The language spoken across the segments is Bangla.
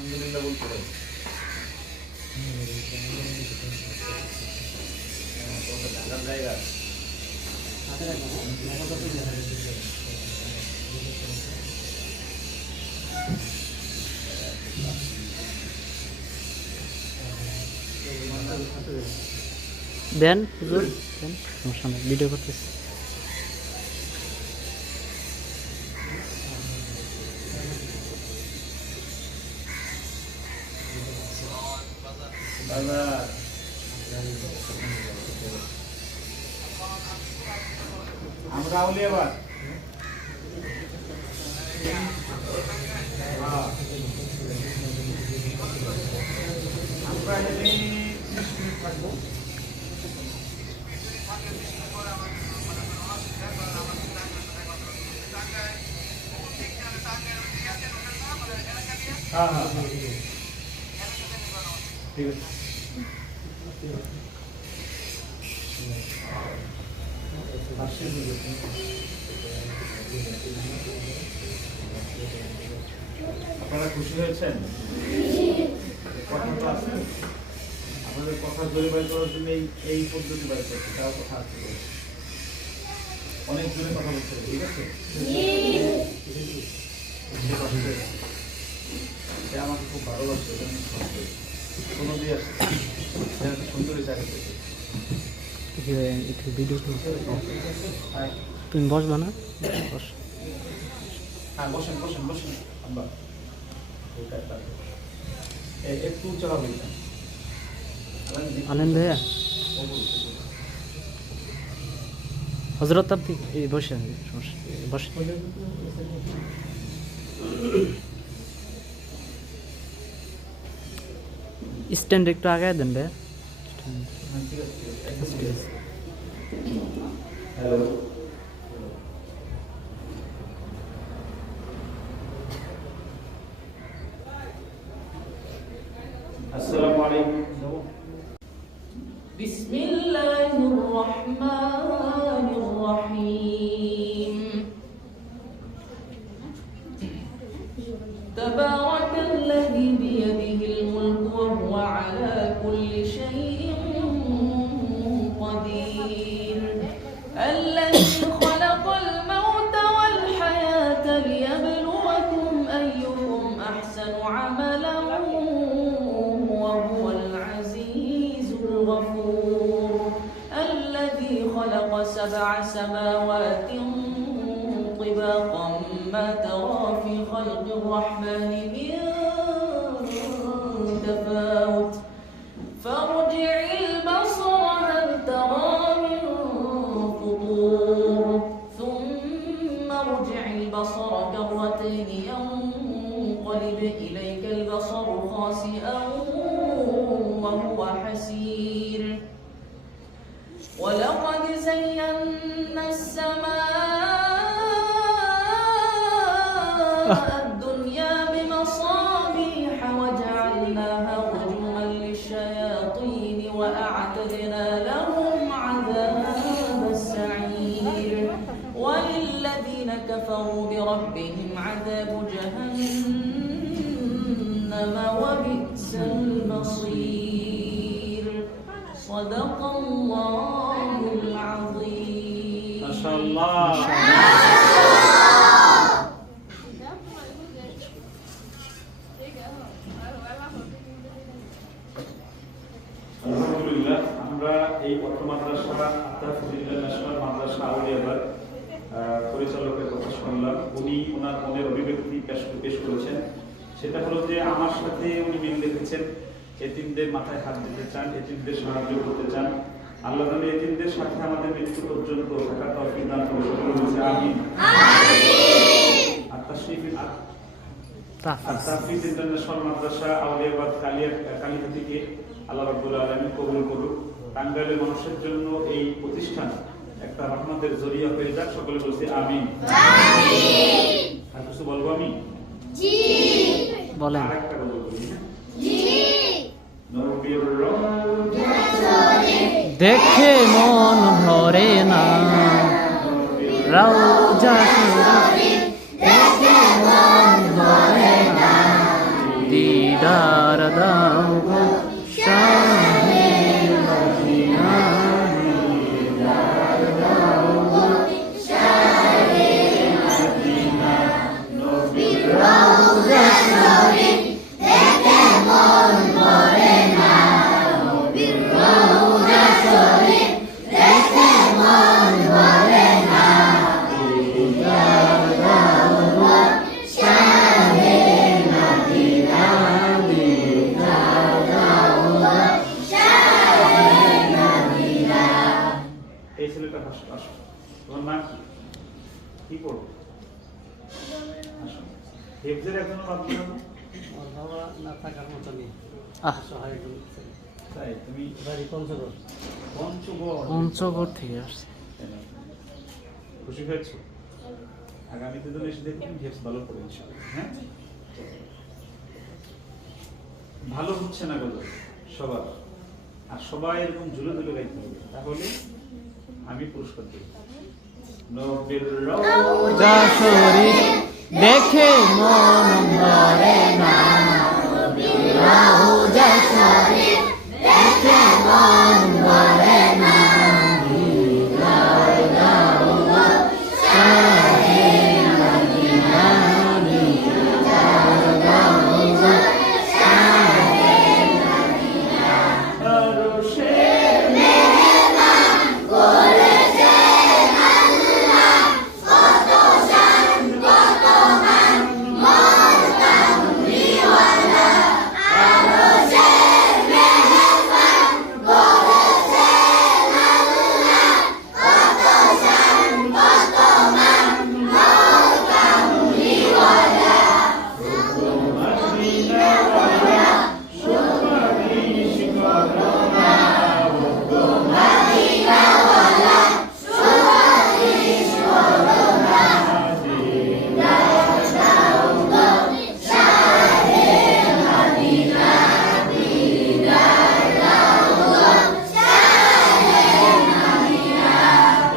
আলহামদুলিল্লাহ বলতে হবে। ঢাকার জায়গা দেন হুজুর দেন, সমস্যা নেই, ভিডিও করতেছি। আমরা আউলিয়াবাদ আমরা এখানে 30 মিনিট থাকবো। হ্যাঁ হ্যাঁ ঠিক আছে। আপনারা খুশি হয়েছেন? কথা তো আছে, আপনাদের কথা জোরে বাই করার জন্য এই পদ্ধতি বাই করছে, তাও কথা আছে, অনেক জোরে কথা বলতে হবে, ঠিক আছে? আমাকে খুব ভালো লাগছে, কোনো দিয়ে আসছে সুন্দরী চাকরি পেয়েছে। একটু ভিডিও তুমি বসবা না? বস। হ্যাঁ বসেন বসেন বসেন আব্বা, একটু চালাবো আনন্দ ভাইয়া হজরত আপনি বসে সমস্যা বসে। স্ট্যান্ড একটু আগায় দেন ভাইয়া। হ্যালো আসসালামু আলাইকুম। বিসমিল্লাহির রহমানির রহিম। তাবারাকাল্লাযী বিয়াদিহিল মুলকু ওয়া হুয়া আলা কুল্লি শাইইন কাদির। আল্লাযী খালাকাল মাউতা ওয়াল হায়াতা লিয়াবলুয়াকুম আইয়ুকুম আহসানু আমালান الغفور الذي خلق 7 سماوات طباقا ما ترى في خلق الرحمن من تفاوت فارجع البصر هل ترى من فطور ثم ارجع البصر كرتين ينقلب إليك البصر خاسئا وهو حسير ولقد زينا السماء الدنيا بمصابيح وجعلناها رجوما للشياطين وأعتدنا لهم عذاب السعير وللذين كفروا بربهم عذاب جهنم وبئس المصير صدق الله العظيم ما شاء الله আলহামদুলিল্লাহ। আমরা এই অর্থ মাদ্রাসা আতাফুল্লাহ ন্যাশনাল মাদ্রাসা আউলিয়াবাদ পরিচালকের কথা শুনলাম। উনি ওনার মনের অভিব্যক্তি পেশ করেছেন। সেটা হলো যে আমার সাথে উনি মিল রেখেছেন, এতিমদের মাথায় হাত দিতে চান, এতিমদের সাহায্য করতে চান। আল্লাহ তাআলা এতিমদের সাথে আমাদের মৃত্যু পর্যন্ত থাকার তৌফিক দান করুন। সকলে বলছি আমিন। আর তাফসীর ইন্টারন্যাশনাল মাদ্রাসা আউলিয়াবাদ কালিহাতীকে আল্লাহ রাব্বুল আলামিন কবুল করুন। টাঙ্গাইলের মানুষের জন্য এই প্রতিষ্ঠান একটা রহমতের জরিয়া হয়ে যাক। সকলে বলছি আমিন। আর কিছু বলবো আমি? জি বলেন। আরেকটা কথা বলি। জি নবীর দেখে মন ভরে না রওজা শরীফ, দেখে মন ভরে না দিদার দাও গো শাহে মদিনা দিদার দাও গো শাহে মদিনা নবীর রওজা শরীফ দেখে মন ভরে না নবীর রওজা শরীফ দেখে মন ভরে না দিদার দাও গো শাহে মদিনা দিদার দাও গো শাহে মদিনা। এই ছেলেটা হাসো আসো, তোমার নাম কি? কি পড়ো? আসো। হেফজের একজনও বাদ দিল না? বাবা না থাকার মতো নেই আহ সহায় করছে তাই তুমি বাড়ি পঞ্চগড় পঞ্চগড় থেকে আসছে। খুশি হয়েছো? আগামীতে তো এসে দেখবেন হেফজ ভালো করে ইনশাআল্লাহ। হ্যাঁ, ভালো হচ্ছে না গেল সবার, আর সবাই এরকম ঝুলে ঝুলে গাইতে হবে, তাহলে আমি পুরস্কার দেব। নবীর রওজা শরীফ দেখে মন ভরে না নবীর রওজা শরীফ দেখে মন ভরে না দিদার দাও গো শাহে মদিনা দিদার দাও গো শাহে মদিনা। আরশে মেহমান করেছেন আল্লাহ কত শান কত মান মোর কামলিওয়ালা আরশে মেহমান করেছেন আল্লাহ কত শান কত মান মোর কামলিওয়ালা মদিনাওয়ালা সুপারিশ করো না গো মদিনাওয়ালা সুপারিশ করো না দিদার দাও গো শাহে মদিনা দিদার দাও গো শাহে মদিনা।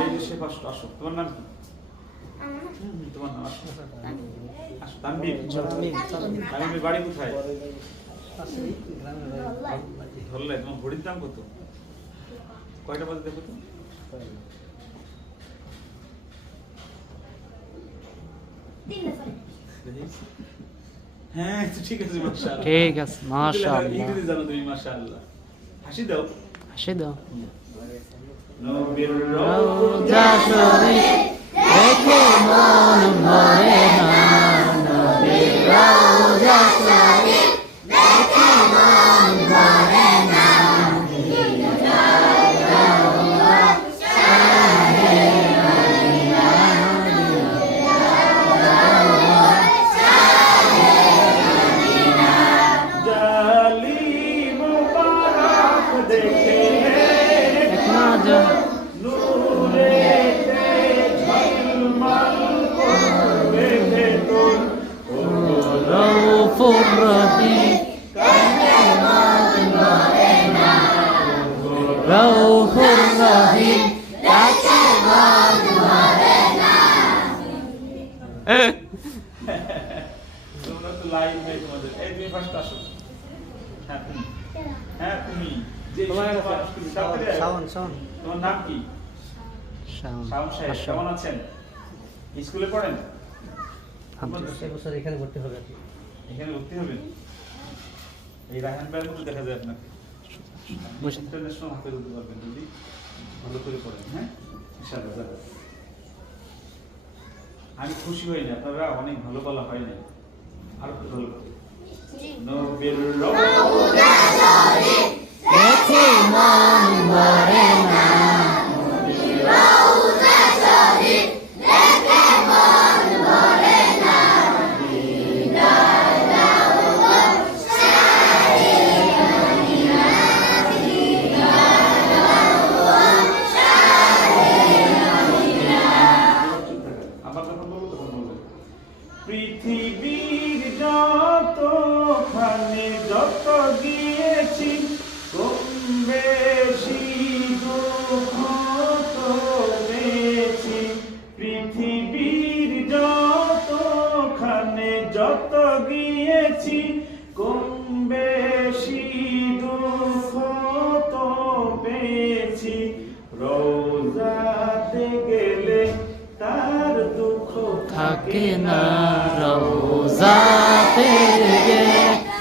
এই যে সে ফার্স্ট আসো, তোমার নাম কি? তোমার নাম আসো, আসো তানভীর। তানভীর বাড়ি কোথায়? পাশেই গ্রামের বাড়ি ধরলে তোমার ঘড়ির দাম কত? কয়টা বাজে দেখো তো? হ্যাঁ তো ঠিক আছে, মাশাআল্লাহ। ঠিক আছে, মাশাআল্লাহ। ইংরেজি জানো তুমি, মাশাআল্লাহ। হাসি দাও। হাসি দাও। নবীর রওজা শরীফ দেখে মন ভরে না নবীর রওজা শরীফ দেখে মন ভরে না দিদার দাও গো শাহে মদিনা দিদার দাও গো শাহে মদিনা। জালি মুবারক দেখে এক নজর নূরেতে ঝলমল করবে ভেতর। রউফুর রহিম রউফুর রহিম কাছে মন ভরে না। তোমরা তো লাইভ নেই তোমাদের। এই তুমি ফার্স্ট আসো। হ্যাঁ তুমি, হ্যাঁ তুমি যে তোমার মানুষ তুমি তাড়াতাড়ি আয়। শাওন শাওন তোমার নাম কি? শাওন সাহেব, কেমন আছেন? স্কুলে পড়েন? এবছর এখানে ভর্তি হবে আর কি। এখানে ভর্তি হবেন? এই রায়হান ভাইয়ের মতো দেখা যায় আপনাকে। বসে। ইন্টারন্যাশনাল হাতে ধরতে পারবেন যদি ভালো করে পড়েন। হ্যাঁ, ইনশাআল্লাহ যাবে। আমি খুশি হই না, আপনারা অনেক ভালো বলা হয় না, আরো একটু ভালো করে। নবীর রওজা শরীফ দেখে মন ভরে না নবীর রওজা শরীফ দেখে মন ভরে না দিদার দাও গো শাহে মদিনা দিদার দাও গো শাহে মদিনা। আবার যখন বলবো তখন বলবেন। পৃথিবীর যতখানি যত থাকে না রওজাতে গে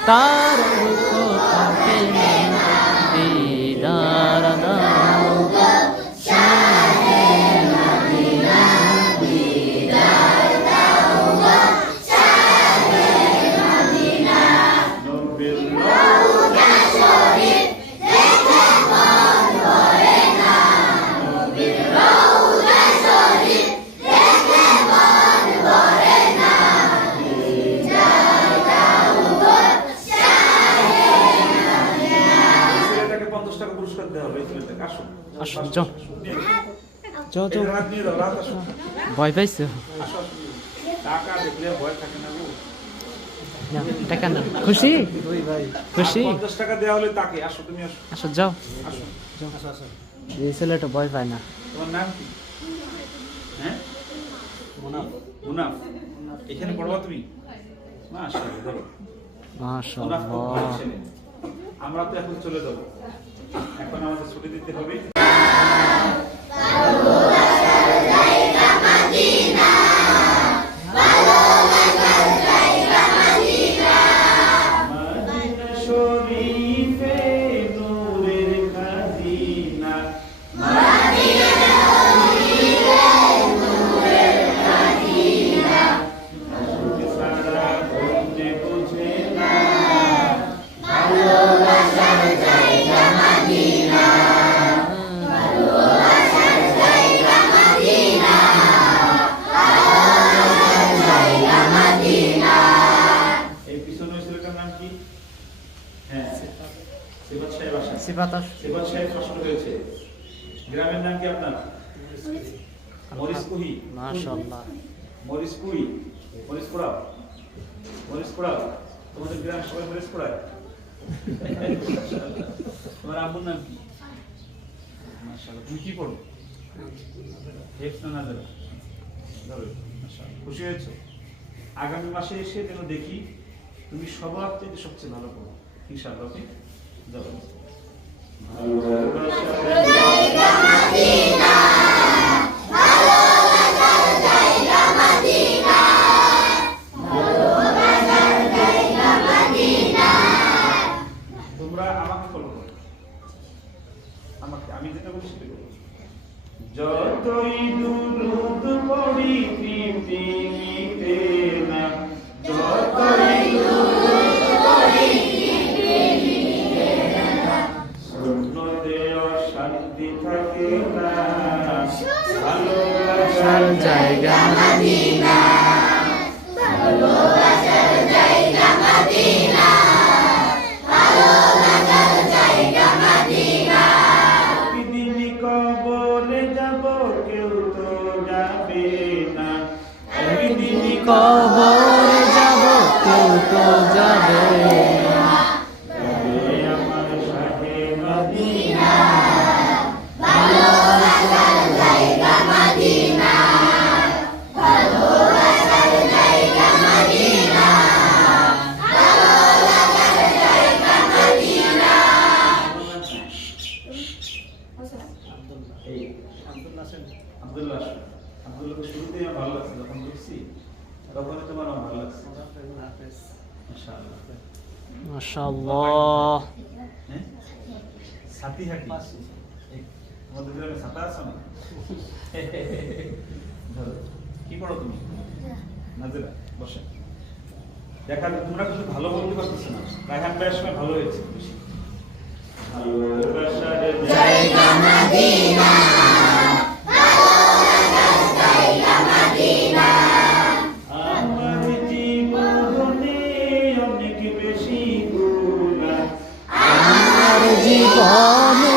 তার রূপ থাকে না দিদার দাও ছেলেটাকে 50 টাকা পুরস্কার দেওয়া হবে। এই ছেলেটাকে আসো আসো, যাও। যাও এই রাত নিয়ে দাও, রাত আসো। ভয় পাইছো আসো, আসো। টাকা দেখলে ভয় থাকে না গো। না, টাকা না খুশি দুই ভাই খুশি 50 টাকা দেওয়া হলে তাকে আসো, তুমি আসো, আসো যাও আসো। আসো আসো এই ছেলেটা ভয় পায় না তোমার নাম কি? হ্যাঁ, মুনাফ মুনাফ। এখানে পড়বা তুমি? মাশাআল্লাহ, ধরো। মুনাফ খুব ভালো মাশাআল্লাহ ছেলে। আমরা তো এখন চলে যাব, এখন আমাদের ছুটি দিতে হবে। মদিনা শরীফে নূরের খাজিনা, আশুকে সারা বলতে বুঝে না, এই পিছনে ওই ছেলেটার নাম কি? হ্যাঁ, সিফাত সাহেব আসেন। সিফাত সিফাত সাহেব শাসন হয়েছে। গ্রামের নাম কি আপনার? মরিসকুহি। মাশাআল্লাহ মরিসকুহি, মরিসপুরা, মরিসপুরা। তোমাদের গ্রামের সবাই মরিসপুরা? তোমার আব্বুর নাম কি? মাশাআল্লাহ, তুমি কি পড়ো? হেফজ না নাজারা? ধরো, মাশাআল্লাহ। খুশি হয়েছো? আগামী মাসে এসে যেন দেখি তুমি সবার থেকে সবচেয়ে ভালো পড়ো, ইনশাআল্লাহ। ওকে, যাও। তোমরা আমাকে ফলো করো, আমাকে, আমি যেটা বলি সেটা করো। যতই দুরূদ পড়ি তৃপ্তি মিটে না, যতই সুন্নতে অশান্তি থাকে না, ভালোবাসার জায়গা মদিনা প্রতিদিন কবরে যাব, কেউ তো যাবে না, প্রতিদিন কবরে যাব কেউ তো যাবে না কবরে আমার সাথে মদিনা, এই আব্দুল্লাহ আছেন আব্দুল্লাহ, আব্দুল্লাহকে শুরুতেই আমার ভালো লাগছে, যখন দেখছি তখনই তোমার আমার ভালো লাগছে। হাফেজ মাশাআল্লাহ। মাশাআল্লাহ হ্যাঁ, সাথী হাঁটি। এই, তোমাদের গ্রামে ছাতা আছে না? ধরো, কি পড়ো তুমি? নাজেরা, বসে। দেখা তোমরা কিন্তু ভালো বলতে পারতেছ না। রায়হান ভাইয়ের সময় ভালো হয়েছে বেশি। ভালোবাসার জায়গা মদিনা আমার জীবনে অনেক বেশি গুনাহ, আমার জীবনে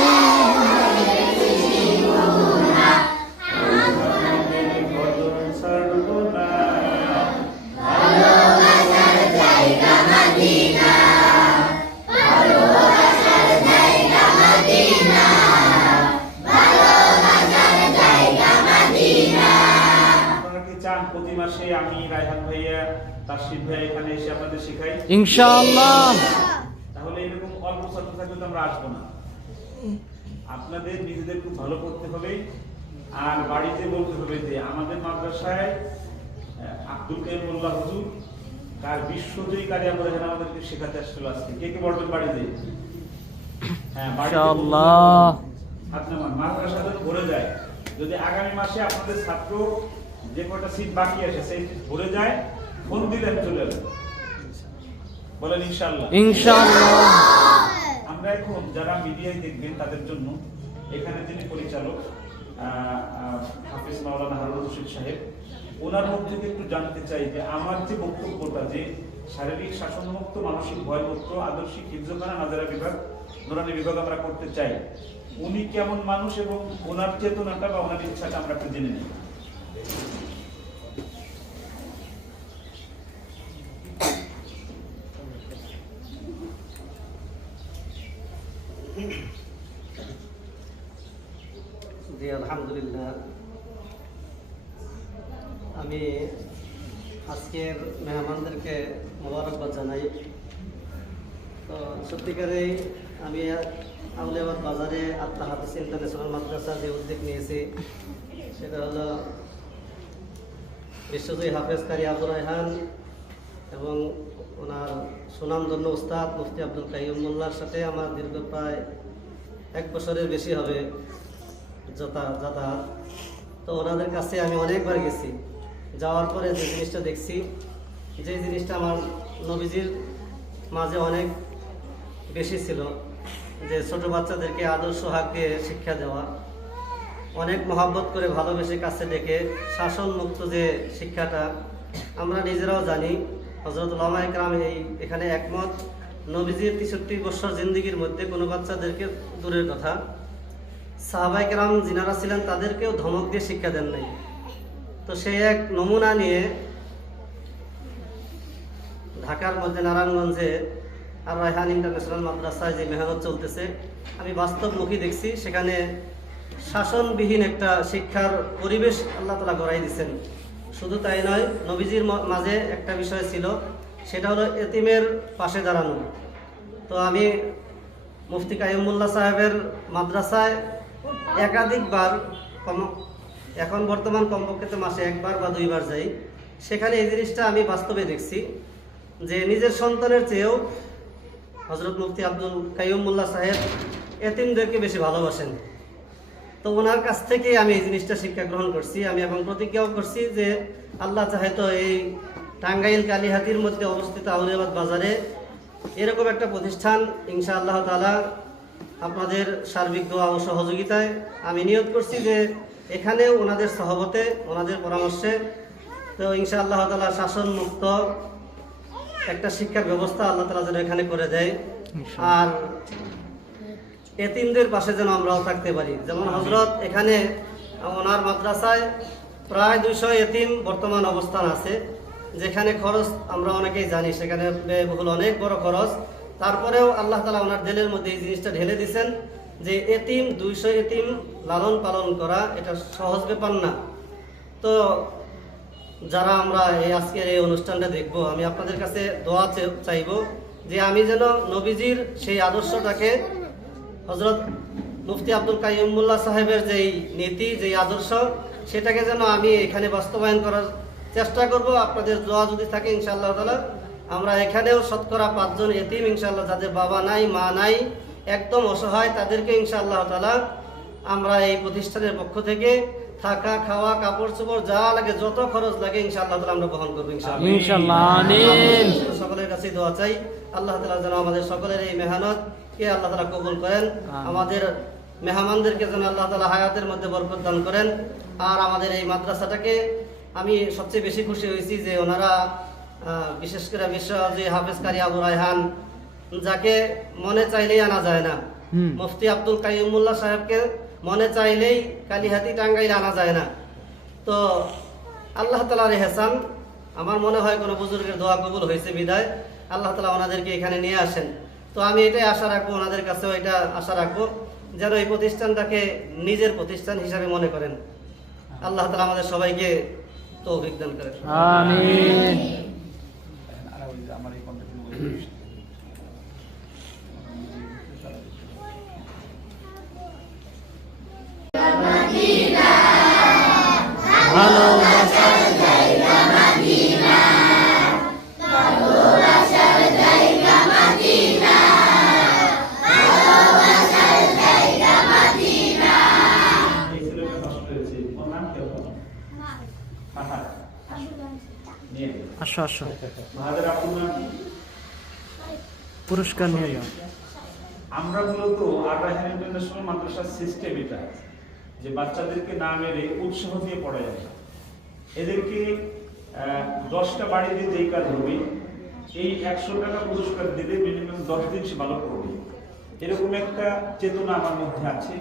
আমাদের কদম ছাড়ব না, আপনারা কি চান প্রতি মাসে আমি, রায়হান ভাইয়া, তাসিফ ভাই এখানে এসে আপনাদের শেখাই? ইনশাআল্লাহ তাহলে এরকম অল্প ছাত্র থাকলে তো আমরা আসবো না। আপনাদের নিজেদের খুব ভালো করতে হবে, আর বাড়িতে বলতে হবে যে আমাদের মাদ্রাসায় আব্দুল কাইয়ুম মোল্লা হুজুর কার বিশ্বজয়ী কারি আমরা এখানে আমাদেরকে শেখাতে আসছিল আজকে। কে কে বলবেন বাড়িতে? হ্যাঁ, ইনশাআল্লাহ। আপনার মাদ্রাসা যেন ভরে যায়। যদি আগামী মাসে আপনাদের ছাত্র যে কয়টা সিট বাকি আছে সেই সিট ভরে যায়, ফোন দিলে আমি চলে আসবো। বলেন ইনশাআল্লাহ। ইনশাআল্লাহ। আমরা এখন যারা মিডিয়ায় দেখবেন তাদের জন্য এখানে যিনি পরিচালক হাফিজ মাওলানা হারুন রশিদ সাহেব, ওনার মুখ থেকে একটু জানতে চাই যে আমার যে বক্তব্যটা যে শারীরিক শাসনমুক্ত, মানসিক ভয়মুক্ত, আদর্শিক হিফজখানা নাজারা বিভাগ, নুরানি বিভাগ আমরা করতে চাই, উনি কেমন মানুষ এবং ওনার চেতনাটা বা ওনার ইচ্ছাটা আমরা একটু জেনে নিই। জি আলহামদুলিল্লাহ, আমি আজকের মেহমানদেরকে মোবারকবাদ জানাই। তো সত্যিকারেই আমি আউলিয়াবাদ বাজারে আত্মা হাফিজ ইন্টারন্যাশনাল মাদ্রাসা যে উদ্যোগ নিয়েছি সেটা হলো বিশ্বজয়ী হাফেজ কারি আবু রায়হান এবং ওনার সুনামধন্য উস্তাদ মুফতি আব্দুল কাইয়ুম মোল্লার সাথে আমার দীর্ঘ প্রায় 1 বছরের বেশি হবে যাতায়াত। তো ওনাদের কাছে আমি অনেকবার গেছি। যাওয়ার পরে যে জিনিসটা দেখছি, যে জিনিসটা আমার নবীজির মাঝে অনেক বেশি ছিল, যে ছোট বাচ্চাদেরকে আদর্শ হাক দিয়ে শিক্ষা দেওয়া, অনেক মহাব্বত করে ভালোবেসে কাছে ডেকে শাসন মুক্ত যে শিক্ষাটা আমরা নিজেরাও জানি। হযরত উলামা ইকরাম এখানে একমত, নবীজির 63 বছর জিন্দেগির মধ্যে কোনো বাচ্চাদেরকে দূরের কথা, সাহাবায়ে কেরাম যিনারা ছিলেন তাদেরকেও ধমক দিয়ে শিক্ষা দেন নাই। তো সেই এক নমুনা নিয়ে ঢাকার মধ্যে নারায়ণগঞ্জে আর রায়হান ইন্টারন্যাশনাল মাদ্রাসায় যে মেহনত চলতেছে, আমি বাস্তবমুখী দেখছি। সেখানে শাসনবিহীন একটা শিক্ষার পরিবেশ আল্লাহ তাআলা গড়াই দিচ্ছেন। শুধু তাই নয়, নবীজির মাঝে একটা বিষয় ছিল, সেটা হলো এতিমের পাশে দাঁড়ানো। তো আমি মুফতি কাইয়ুম মোল্লা সাহেবের মাদ্রাসায় একাধিকবার, এখন বর্তমান কমপক্ষে মাসে 1 বার বা 2 বার যাই। সেখানে এই জিনিসটা আমি বাস্তবে দেখছি যে নিজের সন্তানের চেয়েও হযরত মুফতি আব্দুল কাইয়ুম মোল্লা সাহেব এতিমদেরকে বেশি ভালোবাসেন। তো ওনার কাছ থেকে আমি এই জিনিসটা শিক্ষা গ্রহণ করছি। আমি এবং প্রতিজ্ঞাও করছি যে আল্লাহ চাহে তো এই টাঙ্গাইল কালীহাতির মধ্যে অবস্থিত আউলিয়াবাদ বাজারে এরকম একটা প্রতিষ্ঠান ইনশাআল্লাহ তাআলা আপনাদের সার্বিক দোয়া ও সহযোগিতায় আমি নিয়ত করছি যে এখানেও ওনাদের সহবতে, ওনাদের পরামর্শে তো ইনশাআল্লাহ তাআলা শাসন মুক্ত একটা শিক্ষার ব্যবস্থা আল্লাহ তাআলা যেন এখানে করে দেয়। আর এতিমদের পাশে যেন আমরাও থাকতে পারি। যেমন হযরত এখানে ওনার মাদ্রাসায় প্রায় 200 এতিম বর্তমান অবস্থান আছে, যেখানে খরচ আমরা অনেকেই জানি, সেখানে ব্যয়বহুল অনেক বড় খরচ। তারপরেও আল্লাহ তাআলা ওনার দিলের মধ্যে এই জিনিসটা ঢেলে দিয়েছেন যে এতিম 200 এতিম লালন পালন করা এটা সহজ ব্যাপার না। তো যারা আমরা আজকের এই অনুষ্ঠানটা দেখব, আমি আপনাদের কাছে দোয়া চাইব যে আমি যেন নবীজির সেই আদর্শটাকে, হযরত মুফতি আব্দুল কাইয়ুম মোল্লা সাহেবের যেই নীতি, যেই আদর্শ, সেটাকে যেন আমি এখানে বাস্তবায়ন করার চেষ্টা করব। আপনাদের দোয়া যদি থাকে ইনশাআল্লাহ তাআলা আমরা এখানেও শতকরা 5 জন এতিম ইনশাআল্লাহ, যাদের বাবা নাই, মা নাই, একদম অসহায়, তাদেরকে ইনশাআল্লাহ তাআলা আমরা এই প্রতিষ্ঠানের পক্ষ থেকে থাকা, খাওয়া, কাপড় চোপড় যা লাগে, যত খরচ লাগে ইনশাআল্লাহ তাআলা আমরা বহন করব ইনশাআল্লাহ। আমিন। সকলের কাছে দোয়া চাই আল্লাহ তাআলা যেন আমাদের সকলের এই মেহনতকে আল্লাহ তাআলা কবুল করেন। আমাদের মেহমানদেরকে যেন আল্লাহ তাআলা হায়াতের মধ্যে বরকত দান করেন। আর আমাদের এই মাদ্রাসাটাকে আমি সবচেয়ে বেশি খুশি হয়েছি যে ওনারা বিশেষ করে বিশ্বজয়ী হাফেজ কারি আবু রায়হান, যাকে মনে চাইলেই আনা যায় না, মুফতি আব্দুল কাইয়ুম মোল্লা সাহেবকে মনে চাইলেই কালীহাতি টাঙ্গাইল আনা যায় না। তো আল্লাহ তাআলার ইহসান, আমার মনে হয় কোনো বুজুর্গের দোয়া কবুল হয়েছে বিদায় আল্লাহ তাআলা ওনাদেরকে এখানে নিয়ে আসেন। তো আমি এটাই আশা রাখবো, ওনাদের কাছেও এটা আশা রাখবো যেন এই প্রতিষ্ঠানটাকে নিজের প্রতিষ্ঠান হিসাবে মনে করেন। আল্লাহ তাআলা আমাদের সবাইকে তৌফিক দান করেন। আমিন। ভালোবাসার জায়গা আসো আসো মাহাদের আপনার পুরস্কার নিয়ে যাও। আমরা মূলত আর রায়হান ইন্টারন্যাশনাল মাদ্রাসার সিস্টেম এটা যে বাচ্চাদেরকে না মেরে উৎসাহ দিয়ে পড়া যায়। এদেরকে 10টা বাড়ি দিয়ে যেই কাজ হবে, এই 100 টাকা পুরস্কার দিলে মিনিমাম 10 দিন সে ভালো করবে, এরকম একটা চেতনা আমার মধ্যে আছে।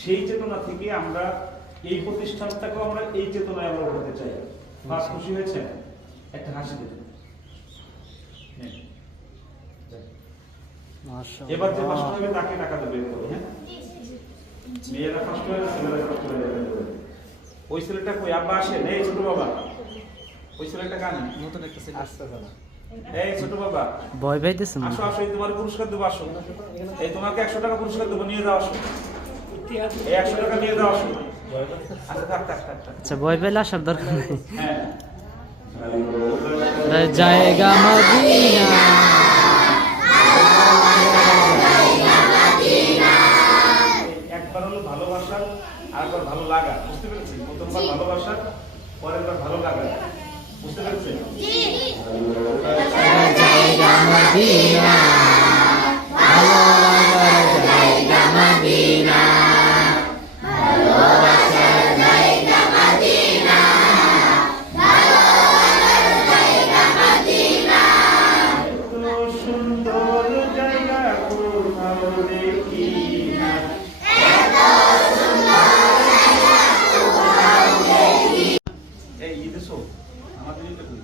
সেই চেতনা থেকে আমরা এই প্রতিষ্ঠানটাকেও আমরা এই চেতনায় আমরা উঠাতে চাই। ফার্স্ট খুশি হয়েছে? একটা হাসি দেবেন। হ্যাঁ। মাশাআল্লাহ। এবার যে ফার্স্ট হবে তাকে টাকা দেবে, হ্যাঁ? মেয়েরা ফার্স্ট হবে, ছেলেরা ফার্স্ট হবে। ওই ছেলেটা কই? আব্বা আসেন। এই ছোট বাবা, ওই ছেলেটা কানে নতুন একটা ছেলে আসছে। এই ছোট বাবা ভয় পাইতেছে না? আসো আসো, এই তোমার পুরস্কার দেবো, আসো। এই তোমাকে 100 টাকা পুরস্কার দেবো, নিয়ে যাও, আসো। এই 100 টাকা নিয়ে যাও, আসো। আচ্ছা থাক থাক থাক থাক। আচ্ছা ভয় পাইলে আসার দরকার নেই। হ্যাঁ জায়গা মদিনা, একবার হলো ভালোবাসা, আরেকবার ভালো লাগা, বুঝতে পেরেছি? প্রথমবার ভালোবাসা, পরের বার ভালো লাগা, বুঝতে পেরেছেন? জায়গা মদিনা, ভালো লাগার জায়গা মদিনা, ভালোবাসার জায়গা মদিনা, ভালো লাগার জায়গা মদিনা। এত সুন্দর জায়গা কোথাও দেখি না। এই ঈদে শো আমাদের এটা কই?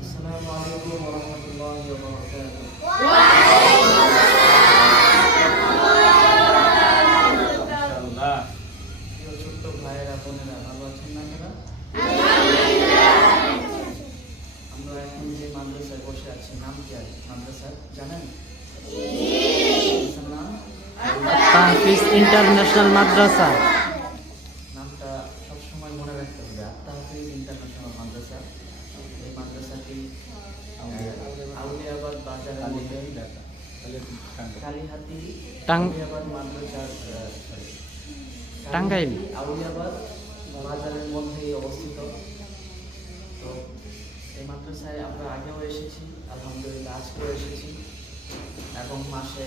আসসালামু আলাইকুম ওয়া রাহমাতুল্লাহি ওয়া বারাকাতুহু। ইনশাআল্লাহ। প্রিয় ছোট্ট ভাইয়েরা বোনেরা, ভালো আছেন না আপনারা? আমরা এখন যে মাদ্রাসায় বসে আছি, নাম কি আছে মাদ্রাসার জানেন? মাদ্রাসার নাম? তাহফিজ ইন্টারন্যাশনাল মাদ্রাসা। নামটা সবসময় মনে রাখতে হবে, তাহফিজ ইন্টারন্যাশনাল মাদ্রাসা। এই মাদ্রাসাটি আউলিয়াবাদ বাজারের মধ্যে কালীহাতি আউলিয়াবাদ মাদ্রাসার টাঙ্গাইল। আউলিয়াবাদ বাজারের মধ্যেই অবস্থিত। তো এই মাদ্রাসায় আমরা আগেও এসেছি, আলহামদুলিল্লাহ আজকেও এসেছি, এবং মাসে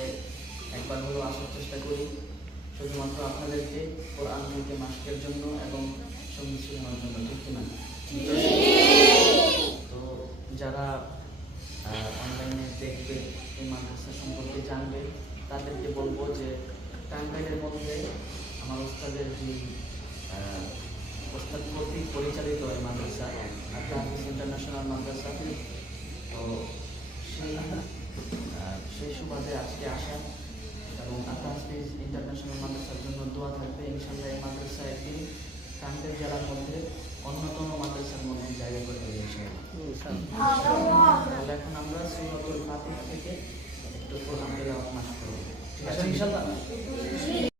একবার হলেও আসার চেষ্টা করি, শুধুমাত্র আপনাদেরকে কোরআন থেকে মাসকের জন্য এবং সঙ্গীত শোনার জন্য, ঠিক কিনা? তো যারা অনলাইনে দেখবে, এই মাদ্রাসা সম্পর্কে জানবে, তাদেরকে বলবো যে টাঙ্গাইলের মধ্যে আমার ওস্তাদের যে ওস্তাদ কর্তৃক পরিচালিত এই মাদ্রাসা তাহফিজ ইন্টারন্যাশনাল মাদ্রাসা, তো সেই সুবাদে আজকে আসা এবং তাহফিজ ইন্টারন্যাশনাল মাদ্রাসার জন্য দোয়া থাকবে। ইনশাআল্লাহ এই মাদ্রাসা একদিন টাঙ্গাইল জেলার মধ্যে অন্যতম মাদ্রাসার মধ্যে জায়গা করে দেবে ইনশাআল্লাহ। তাহলে এখন আমরা সূরাতুল ফাতিহা থেকে একটু কোরআন তেলাওয়াত মাস করব, ঠিক আছে ইনশাআল্লাহ?